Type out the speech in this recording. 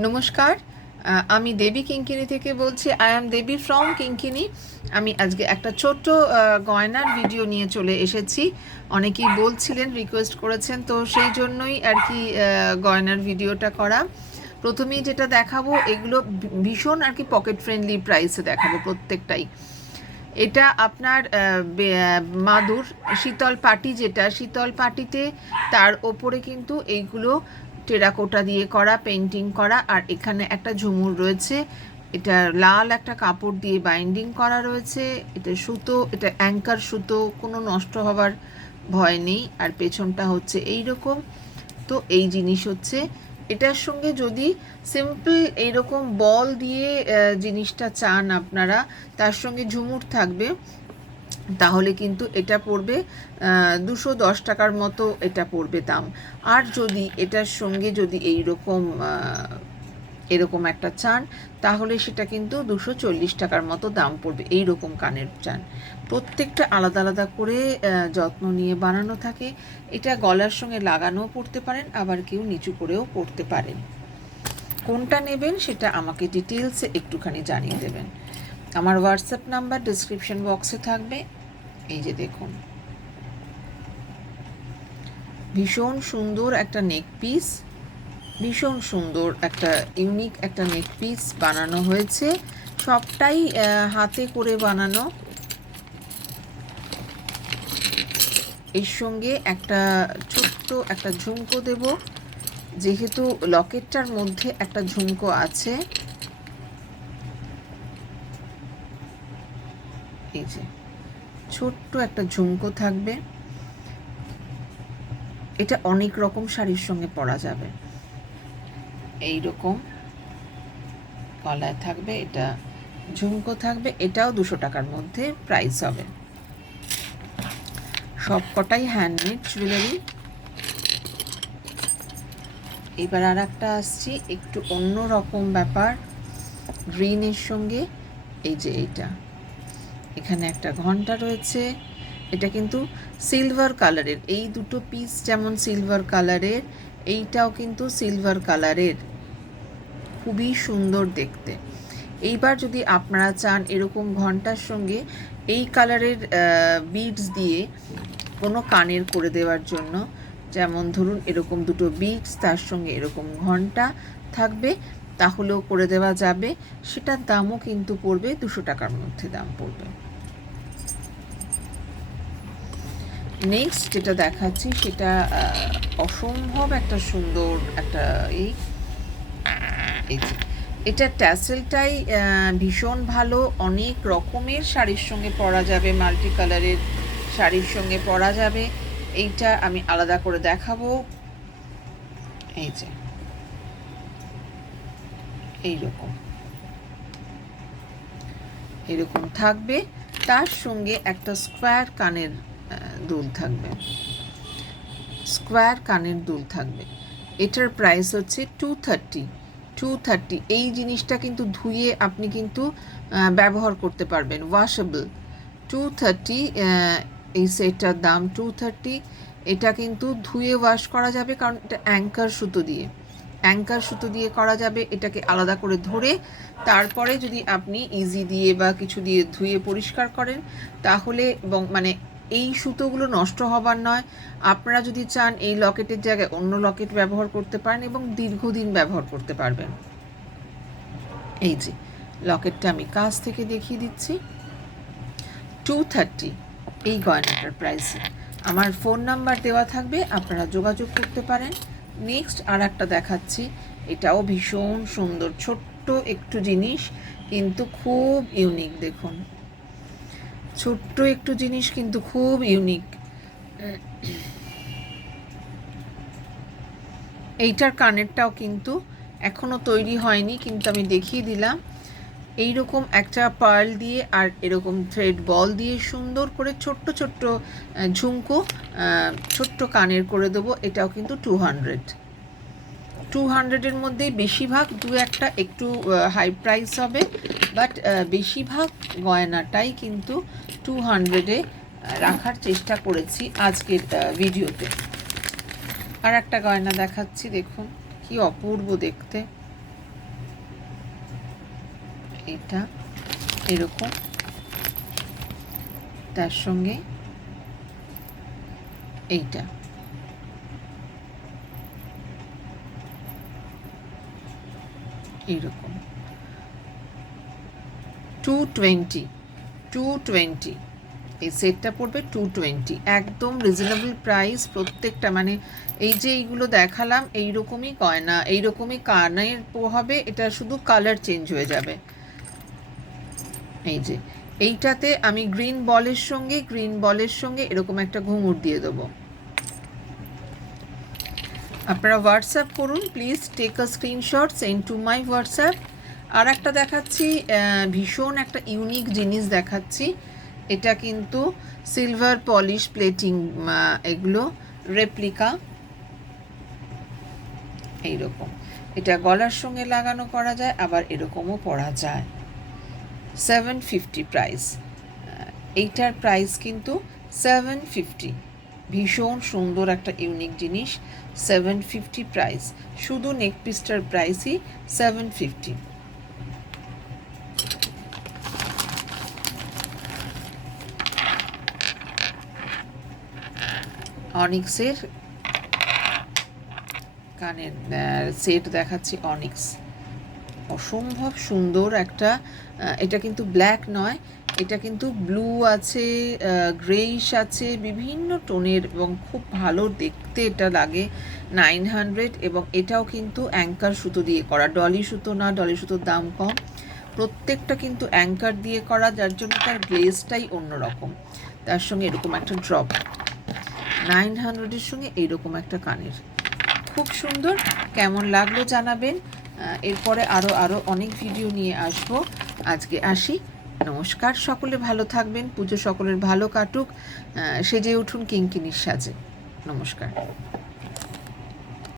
নমস্কার, আমি দেবী কিঙ্কিনি থেকে বলছি। আই অ্যাম দেবী ফ্রম কিঙ্কিনি। আমি আজকে একটা ছোট্ট গয়নার ভিডিও নিয়ে চলে এসেছি। অনেকেই বলছিলেন, রিকোয়েস্ট করেছেন, তো সেই জন্যই আর কি গয়নার ভিডিওটা করা। প্রথমেই যেটা দেখাবো, এগুলো ভীষণ আর কি পকেট ফ্রেন্ডলি প্রাইসে দেখাবো প্রত্যেকটাই। এটা আপনার মাদুর শীতল পাটি, যেটা শীতল পাটিতে তার ওপরে কিন্তু এইগুলো টেরাকোটা দিয়ে করা, পেন্টিং করা, আর এখানে একটা ঝুমুর রয়েছে। এটা লাল একটা কাপড় দিয়ে বাইন্ডিং করা রয়েছে। এটা সুতো, এটা অ্যাঙ্কার সুতো, কোনো নষ্ট হবার ভয় নেই। আর পেছনটা হচ্ছে এই রকম। তো এই জিনিস হচ্ছে, এটার সঙ্গে যদি সিম্পল এইরকম বল দিয়ে জিনিসটা চান আপনারা, তার সঙ্গে ঝুমুর থাকবে, তাহলে কিন্তু এটা পড়বে 210 টাকার মতো এটা পড়বে দাম। আর যদি এটার সঙ্গে যদি এরকম একটা চান, তাহলে সেটা কিন্তু 240 টাকার মতো দাম পড়বে। এইরকম কানের চান, প্রত্যেকটা আলাদা আলাদা করে যত্ন নিয়ে বানানো থাকে। এটা গলার সঙ্গে লাগানোও পড়তে পারেন, আবার কেউ নিচু করেও পড়তে পারেন। কোনটা নেবেন সেটা আমাকে ডিটেলসে একটুখানি জানিয়ে দেবেন। আমার হোয়াটসঅ্যাপ নাম্বার ডিসক্রিপশন বক্সে থাকবে। এই যে দেখুন, ভীষণ সুন্দর একটা নেক পিস, ভীষণ সুন্দর একটা ইউনিক একটা নেক পিস বানানো হয়েছে। সবটাই হাতে করে বানানো। এর সঙ্গে একটা ছোট্ট একটা ঝুমকো দেব, যেহেতু লকেটটার মধ্যে একটা ঝুমকো আছে। এই যে ছোট্ট একটা ঝুমকো থাকবে। এটা অনেক রকম শাড়ির সঙ্গে পরা যাবে। এই রকম গলায় থাকবে, এটা ঝুমকো থাকবে। এটাও 200 টাকার মধ্যে প্রাইস হবে। সব কটাই হ্যান্ডমেড জুয়েলারি। এবার আর একটা আসছি, একটু অন্য রকম ব্যাপার, গ্রিনের সঙ্গে। এই যে এইটা, এখানে একটা ঘন্টা রয়েছে। এটা কিন্তু সিলভার কালারের। এই দুটো পিস যেমন সিলভার কালারের, এইটাও কিন্তু সিলভার কালারের, খুবই সুন্দর দেখতে। এইবার যদি আপনারা চান এরকম ঘন্টার সঙ্গে এই কালারের বিডস দিয়ে কোনো কানের করে দেওয়ার জন্য, যেমন ধরুন এরকম দুটো বিডস, তার সঙ্গে এরকম ঘন্টা থাকবে, তাহলেও করে দেওয়া যাবে। সেটার দামও কিন্তু পড়বে 200 টাকার মধ্যে দাম পড়বে। নেক্সট যেটা দেখাচ্ছি, সেটা অসম্ভব একটা সুন্দর একটা এই যে এটা ট্যাসেলটাই ভীষণ ভালো। অনেক রকমের শাড়ির সঙ্গে পরা যাবে, মাল্টি কালারের শাড়ির সঙ্গে পরা যাবে। এইটা আমি আলাদা করে দেখাবো। এই যে এইরকম থাকবে, তার সঙ্গে একটা স্কোয়ার কানের দুল থাকবে, স্কোয়ার কানের দুল থাকবে। এটার প্রাইস হচ্ছে 230। এই জিনিসটা কিন্তু ধুয়ে আপনি কিন্তু ব্যবহার করতে পারবেন, ওয়াশেবল। 230 এই সেটটার দাম 230। এটা কিন্তু ধুয়ে ওয়াশ করা যাবে, কারণ এটা অ্যাঙ্কার সুতো দিয়ে করা যাবে। এটাকে আলাদা করে ধরে তারপরে যদি আপনি ইজি দিয়ে বা কিছু দিয়ে ধুয়ে পরিষ্কার করেন, তাহলে এবং মানে এই সুতোগুলো নষ্ট হবার নয়। আপনারা যদি চান এই লকেটের জায়গায় অন্য লকেট ব্যবহার করতে পারেন এবং দীর্ঘদিন ব্যবহার করতে পারবেন। এই যে লকেটটা আমি কাছ থেকে দেখিয়ে দিচ্ছি। 230 এই গয়নাটার প্রাইসে। আমার ফোন নাম্বার দেওয়া থাকবে, আপনারা যোগাযোগ করতে পারেন। নেক্সট আর একটা দেখাচ্ছি, এটাও ভীষণ সুন্দর, ছোট্ট একটু জিনিস কিন্তু খুব ইউনিক। দেখুন, ছোট্ট একটু জিনিস কিন্তু খুব ইউনিক। এইটার কানেরটাও কিন্তু এখনও তৈরি হয়নি, কিন্তু আমি দেখিয়ে দিলাম। এইরকম একটা পার্ল দিয়ে আর এরকম থ্রেড বল দিয়ে সুন্দর করে ছোট্ট ছোট্ট ঝুমকো ছোট্ট কানের করে দেবো। এটাও কিন্তু 200-এর মধ্যেই বেশিরভাগ, দু একটা একটু হাই প্রাইস হবে, বাট বেশিরভাগ গয়নাটাই কিন্তু 200-এ রাখার চেষ্টা করেছি আজকের ভিডিওতে। আর একটা গয়না দেখাচ্ছি, দেখুন কি অপূর্ব দেখতে। এটা এরকম, তার সঙ্গে এইটা, এইরকম 220 এই সেটটা পড়বে 220, একদম রিজনেবল প্রাইস প্রত্যেকটা। মানে এই যে এইগুলো দেখালাম এইরকমই গয়না, এইরকমই কানের হবে, এটা শুধু কালার চেঞ্জ হয়ে যাবে। এই যে এইটাতে আমি গ্রিন বলের সঙ্গে এরকম একটা ঘুঙুর দিয়ে দেবো। আপনারা হোয়াটসঅ্যাপ করুন please, take a screenshot, send to my WhatsApp. আর একটা দেখাচ্ছি, ভীষণ একটা ইউনিক জিনিস দেখাচ্ছি। এটা কিন্তু সিলভার পলিশ প্লেটিং, এগুলো রেপ্লিকা এইরকম। এটা গলার সঙ্গে লাগানো করা যায়, আবার এরকমও পরা যায়। 750 প্রাইস, এইটার প্রাইস কিন্তু 750। ভীষণ সুন্দর একটা ইউনিক জিনিস, 750 প্রাইস। শুধু নেক পিসটার প্রাইসই 750। অনিক্সের কানের সেট দেখাচ্ছি, অনিক্স, অসম্ভব সুন্দর একটা। এটা কিন্তু ব্ল্যাক নয়, এটা কিন্তু ব্লু আছে, গ্রেইশ আছে, বিভিন্ন টোনের, এবং খুব ভালো দেখতে এটা লাগে। 900, এবং এটাও কিন্তু অ্যাঙ্কার সুতো দিয়ে করা, ডলি সুতো না, ডলি সুতোর দাম কম। প্রত্যেকটা কিন্তু অ্যাঙ্কার দিয়ে করা, যার জন্য তার গ্লেজটাই অন্যরকম। তার সঙ্গে এরকম একটা ড্রপ, 900-এর সঙ্গে এইরকম একটা কানের, খুব সুন্দর। কেমন লাগলো জানাবেন। এরপরে আরও অনেক ভিডিও নিয়ে আসবো। আজকে আসি, নমস্কার। সকলে ভালো থাকবেন, পুজো সকলের ভালো কাটুক, সেজে উঠুন কিঙ্কিনির সাজে। নমস্কার।